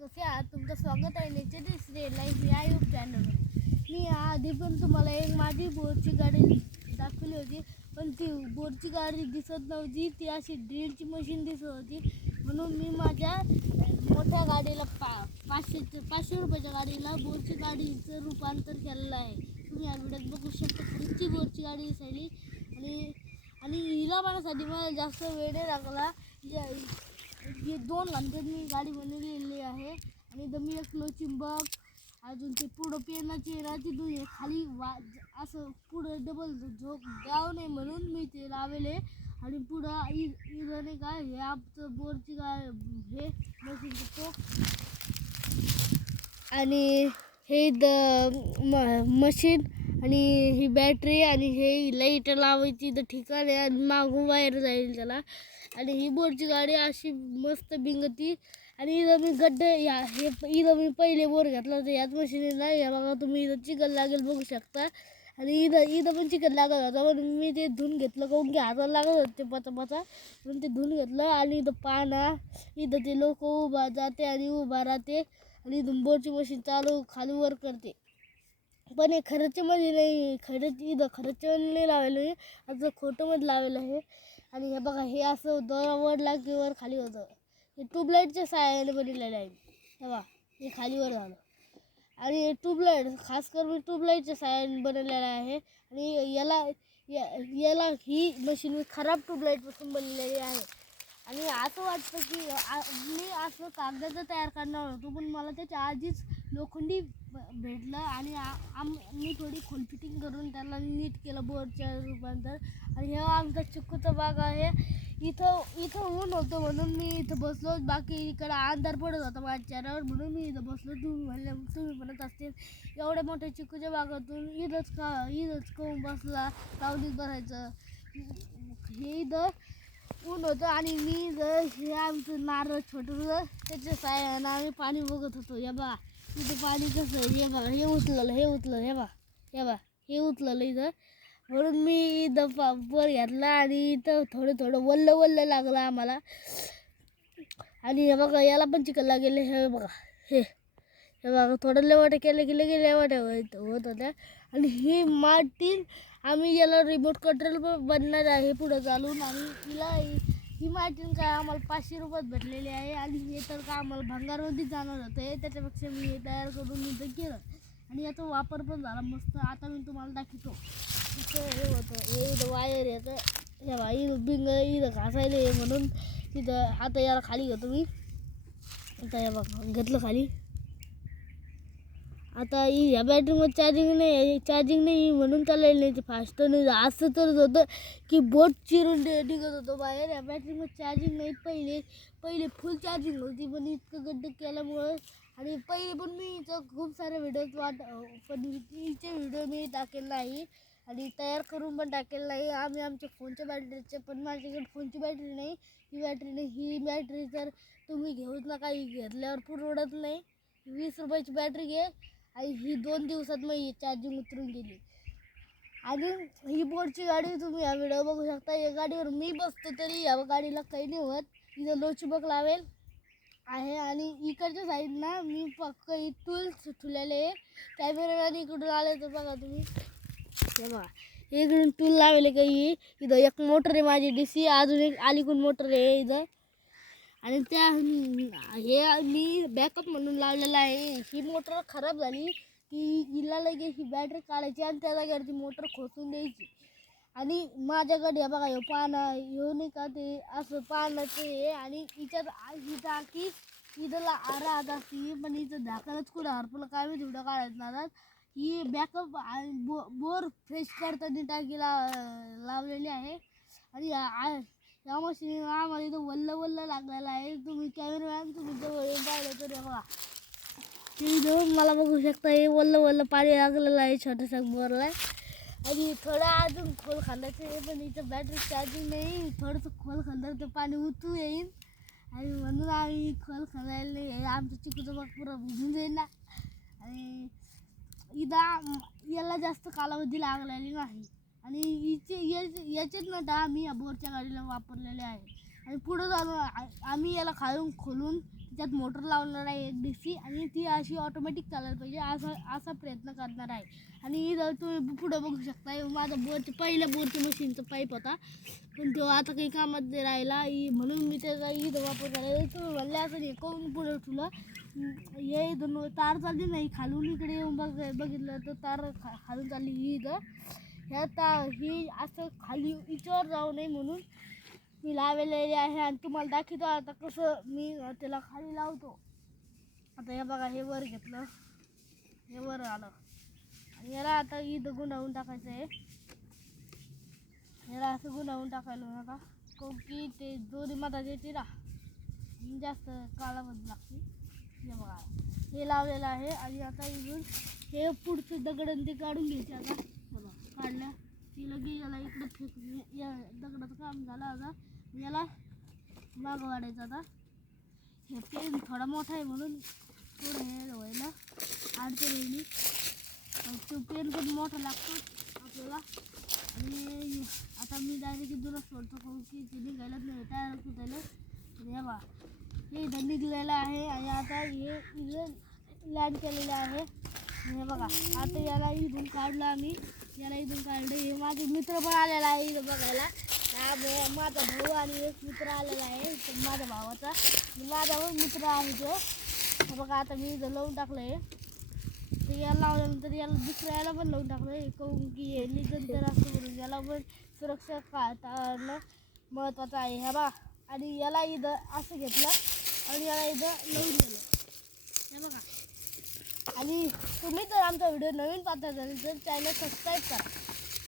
कसे आहात तुमचं स्वागत आहे नेचर श्री लाईफ या यूट्यूब चॅनलवर मी आधी पण तुम्हाला एक माझी बोरची गाडी दाखवली होती पण ती बोरची गाडी दिसत नव्हती ती अशी ड्रिलची मशीन दिसत होती. म्हणून मी माझ्या मोठ्या गाडीला पा पाचशे पाचशे रुपयाच्या गाडीला बोरची गाडीचं रूपांतर केलेलं आहे. तुम्ही या व्हिडिओत बघू शकता खरंच बोरची गाडी दिसायली. आणि आणि हिला मारण्यासाठी मला जास्त वेळ नाही लागला. हे दोन घंट्यात मी गाडी बनवलेली आहे. आणि इथं मी एक चिंबक अजून ते पुढं पेनाचे ना ती खाली वा असं पुढं डबल झोप द्याव नाही म्हणून मी ते लावले. आणि पुढं इ काय नाही हे आमचं बोरची काय हे मशीन तो. आणि हे द मशीन आणि ही बॅटरी आणि हे लाइट लावायची इथं ठिकाण आहे आणि मागून वायर जाईल त्याला. आणि ही बोरची गाडी अशी मस्त बिंगती. आणि इथं मी गड्डे या हे इथं मी पहिले बोर घातला होता याच मशीनीला या बघा तुम्ही इथं चिकन लागेल बघू शकता. आणि इथं इथं पण चिकन लागत होता म्हणून मी ते धुवून घेतलं काऊन की हाताला लागत होते ते पचा पचा म्हणून ते धुवून घेतलं आणि इथं पाना इथं ते लोक उभा जाते आणि उभा राहते. आणि इथून बोरची मशीन चालू खाली वर करते. पण हे खरंचे म्हणजे नाही खरंच इथं खरंचे नाही लावलेलं आहे. असं खोटं मध्ये लावलेलं आहे. आणि हे बघा हे असं दोरा की वर खाली होतं. हे ट्यूबलाईटच्या साह्याने बनवलेलं आहे. हे बघा हे खाली वर झालं. आणि हे ट्यूबलाईट खास करून मी ट्यूबलाईटच्या सहाय्याने बनवलेलं आहे. आणि याला या- याला ही मशीन मी खराब ट्यूबलाईटपासून बनलेली आहे. आणि असं वाटतं की आ- मी असं कागदाचं तयार करणार होतो पण मला त्याच्या आधीच लोखंडी भेटलं आणि आम मी थोडी खोल फिटिंग करून त्याला नीट केलं बोर्डच्या रूपांतर आणि हा आमचा चिक्कूचा बाग आहे. इथं इथं ऊन होतं म्हणून मी इथं बसलो. बाकी इकडं अंधार पडत होता माझ्या चेहऱ्यावर म्हणून मी इथं बसलो. तुम्ही म्हणले तुम्ही म्हणत असतील एवढ्या मोठ्या चिक्कूच्या बागातून इथंच का इथंच काऊन बसला? लावणीत बसायचं हे इथं ऊन होतं आणि मी जर हे आमचं नारळ छोटं त्याच्या साह्यानं आम्ही पाणी बघत होतो. या बा इथं पाणी कसं हे बा हे उचललं हे उचललं हे बा हे बा हे उचललं इथं. म्हणून मी इथं वर घातला आणि इथं थोडं थोडं वल्ल वल्ल लागलं आम्हाला. आणि हे बघा याला पण चिकन लागेल. हे बघा हे हे बघा थोडं लेवाटे केले की लगे लेवाटे होत होत होत्या. आणि ही माटी आम्ही याला रिमोट कंट्रोल पण बनणार आहे पुढं चालून. आणि तिला ही ही काय आम्हाला पाचशे रुपयात भेटलेली आहे आणि हे तर का आम्हाला भंगारमध्ये जाणार होते त्याच्यापेक्षा मी हे तयार करून मी तर केलं. आणि याचा वापर पण झाला मस्त. आता मी तुम्हाला दाखवतो. तिथं हे होतं हे इथं वायर येतं हे बा इथं बिंग इथं घासायला हे म्हणून तिथं आता याला खाली घेतो मी. आता हे बघ घेतलं खाली. आता ही ह्या बॅटरीमध्ये चार्जिंग नाही चार्जिंग नाही म्हणून चाललेलं नाही फास्ट नाही असं तर होतं की बोट चिरून निघत होतो बाहेर. या बॅटरीमध्ये चार्जिंग नाही पहिले पहिले फुल चार्जिंग होती पण इतकं गड्ड केल्यामुळं. आणि पहिले पण मी इथं खूप सारे व्हिडिओज वाट पण हिचे व्हिडिओ मी टाकेल नाही. आणि तयार करून पण टाकेल नाही. आम्ही आमच्या फोनच्या बॅटरीचे पण माझ्याकडे फोनची बॅटरी नाही. ही बॅटरी नाही ही बॅटरी जर तुम्ही घेऊच नका ही घेतल्यावर पुरवडत नाही. वीस रुपयाची बॅटरी घे. आणि ही दोन दिवसात मग चार्जिंग उतरून गेली. आणि ही बोर्डची गाडी तुम्ही या व्हिडिओ बघू शकता. या गाडीवर मी बसतो तरी या गाडीला काही नाही होत. इथं लोचबक लावेल आहे आणि इकडच्या साईडला मी पक्क टूल्स ठेवलेले कॅमेराने इकडून आले तर बघा तुम्ही. हे बघा. इकडून टूल लावले काही. इथं एक मोटर आहे माझी डी सी अजून एक अलीकडून मोटर आहे इथं. आणि त्या हे मी बॅकअप म्हणून लावलेलं आहे. ही मोटर खराब झाली की हिला लगे ही बॅटरी काढायची आणि त्या जागेवर ती मोटर खोचून द्यायची. आणि माझ्याकडे बघा हे पानं हे नाही का ते असं पानाचं हे आणि हिच्यात आ- ही टाकी इथला आरा आता असती पण इथं झाकणच कुठं हरपलं काय मी तेवढं काढायचं ही बॅकअप बो बोर फ्रेश करताना टाकीला लावलेली आहे. आणि या- आ- इथं वल्ल वल्ल लागलेलं आहे. तुम्ही कॅमेरामॅन तुम्ही जवळ येऊन पाहिलं तर बघा. इथं मला बघू शकता हे वल्ल वल्ल पाणी लागलेलं आहे छोट्याशा बोरला आणि थोडं अजून खोल खांदायचं आहे पण इथं बॅटरी चार्जिंग नाही. थोडंसं खोल खांदार ते पाणी उतू येईल आणि म्हणून आम्ही खोल खांदायला नाही आमचं चिकूचं मग पुरं भिजून जाईल ना. आणि इथं याला जास्त कालावधी लागलेली नाही. आणि हिचे या- याचेच नटा आम्ही या बोरच्या गाडीला वापरलेले आहे आणि पुढं जाऊन आम्ही याला खालून खोलून त्यात मोटर लावणार आहे एक डी आणि ती अशी ऑटोमॅटिक चालायला पाहिजे असा असा प्रयत्न करणार आहे. आणि इथं तुम्ही पुढं बघू शकता माझा बोरचे पहिल्या बोरच्या मशीनचा पाईप होता. पण तो आता काही कामात नाही राहिला म्हणून मी त्याचा इथं वापर करायला तुम्ही म्हणले असं हे कोण पुढं ठुलं हे इथून तार चालली नाही खालून इकडे येऊन बघ बघितलं तर तार खा खालून चालली ही इथं. ह्या तार ही असं खाली इचवर जाऊ नये म्हणून मी लावलेली आहे आणि तुम्हाला दाखवतो आता कसं मी त्याला खाली लावतो. आता हे बघा हे वर घेतलं. हे वर आलं. आणि याला आता इथं गुंडाळून टाकायचं आहे. याला असं गुंडाळून टाकायला नका. काऊन की ते जोरी मधात येते ना. जास्त काळामध्ये लागते. हे बघा. हे लावलेलं आहे आणि आता इथून हे पुढचं दगडन ते काढून घ्यायचे आता. काढल्या की लगे याला इकडे फेक या दगडाचं काम झालं आता. याला माग वाढायचं आता. हे पेन थोडा मोठा आहे म्हणून थोडं हे व्हायला अडचण तो पेन पण मोठा लागतो आपल्याला. आणि आता मी डायरेक्ट दुरुस्त सोडतो काहून की ते निघायलाच नाही तयार सुटायला हे बा हे इथं निघलेलं आहे आणि आता हे इथं लँड केलेलं आहे. हे बघा आता याला इथून काढलं आम्ही. याला इथून काढलं. हे माझे मित्र पण आलेला आहे इथं बघायला. हा माझा भाऊ आणि एक मित्र आलेला आहे माझ्या भावाचा. माझा पण मित्र आहे तो. हे बघा आता मी इथं लावून टाकलं आहे ते याला लावल्यानंतर याला दुसऱ्या याला पण लावून टाकलं हे कहून की हे निघन असं म्हणून याला पण सुरक्षा काढणं महत्त्वाचं आहे. हे बघा आणि याला इथं असं घेतलं आणि याला इथं लावून दिलं. हे बघा. आणि तुम्ही जर आमचा व्हिडिओ नवीन पाहता असाल तर चॅनल सबस्क्राईब करा.